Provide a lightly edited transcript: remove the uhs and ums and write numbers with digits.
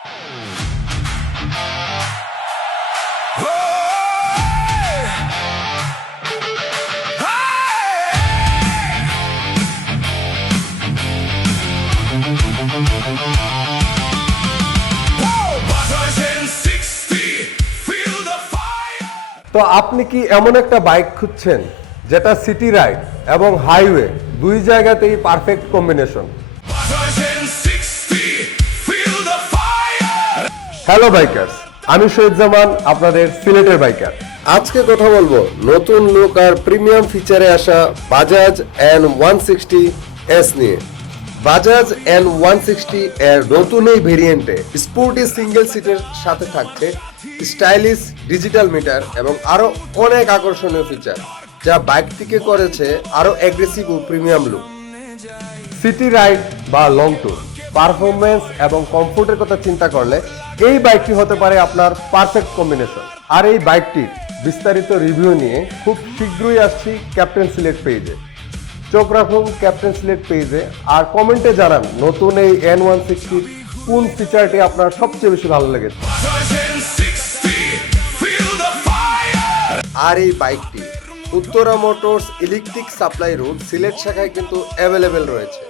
তো আপনি কি এমন একটা বাইক খুঁজছেন যেটা সিটি রাইড এবং হাইওয়ে দুই জায়গাতেই পারফেক্ট কম্বিনেশন? হ্যালো বাইকার্স, আমি শহীদ জামান, আপনাদের সিলেটের বাইকার। আজকে কথা বলবো নতুন লুক আর প্রিমিয়াম ফিচারে আসা বাজাজ N160S নিয়ে। বাজাজ N160 এর নতুন এই ভেরিয়েন্টে স্পোর্টি সিঙ্গেল সিটের সাথে থাকছে স্টাইলিশ ডিজিটাল মিটার এবং আরো অনেক আকর্ষণীয় ফিচার, যা বাইকটিকে করেছে আরো অ্যাগ্রেসিভ ও প্রিমিয়াম লুক। সিটি রাইড বা লং ট্যুর, পারফরমেন্স এবং কমফোর্টের কথা চিন্তা করলে এই বাইকটি হতে পারে আপনার পারফেক্ট কম্বিনেশন। আর এই বাইকটির বিস্তারিত রিভিউ নিয়ে খুব শীঘ্রই আসছি ক্যাপ্টেন সিলেট পেজে। চোখ রাখুন ক্যাপ্টেন সিলেট পেজে আর কমেন্টে জানান নতুন এই N160 কোন ফিচারটি আপনার সবচেয়ে বেশি ভালো লেগেছে। আর এই বাইকটি Uttara motors electric supply route Sylhet শাখায় কিন্তু অ্যাভেলেবেল রয়েছে।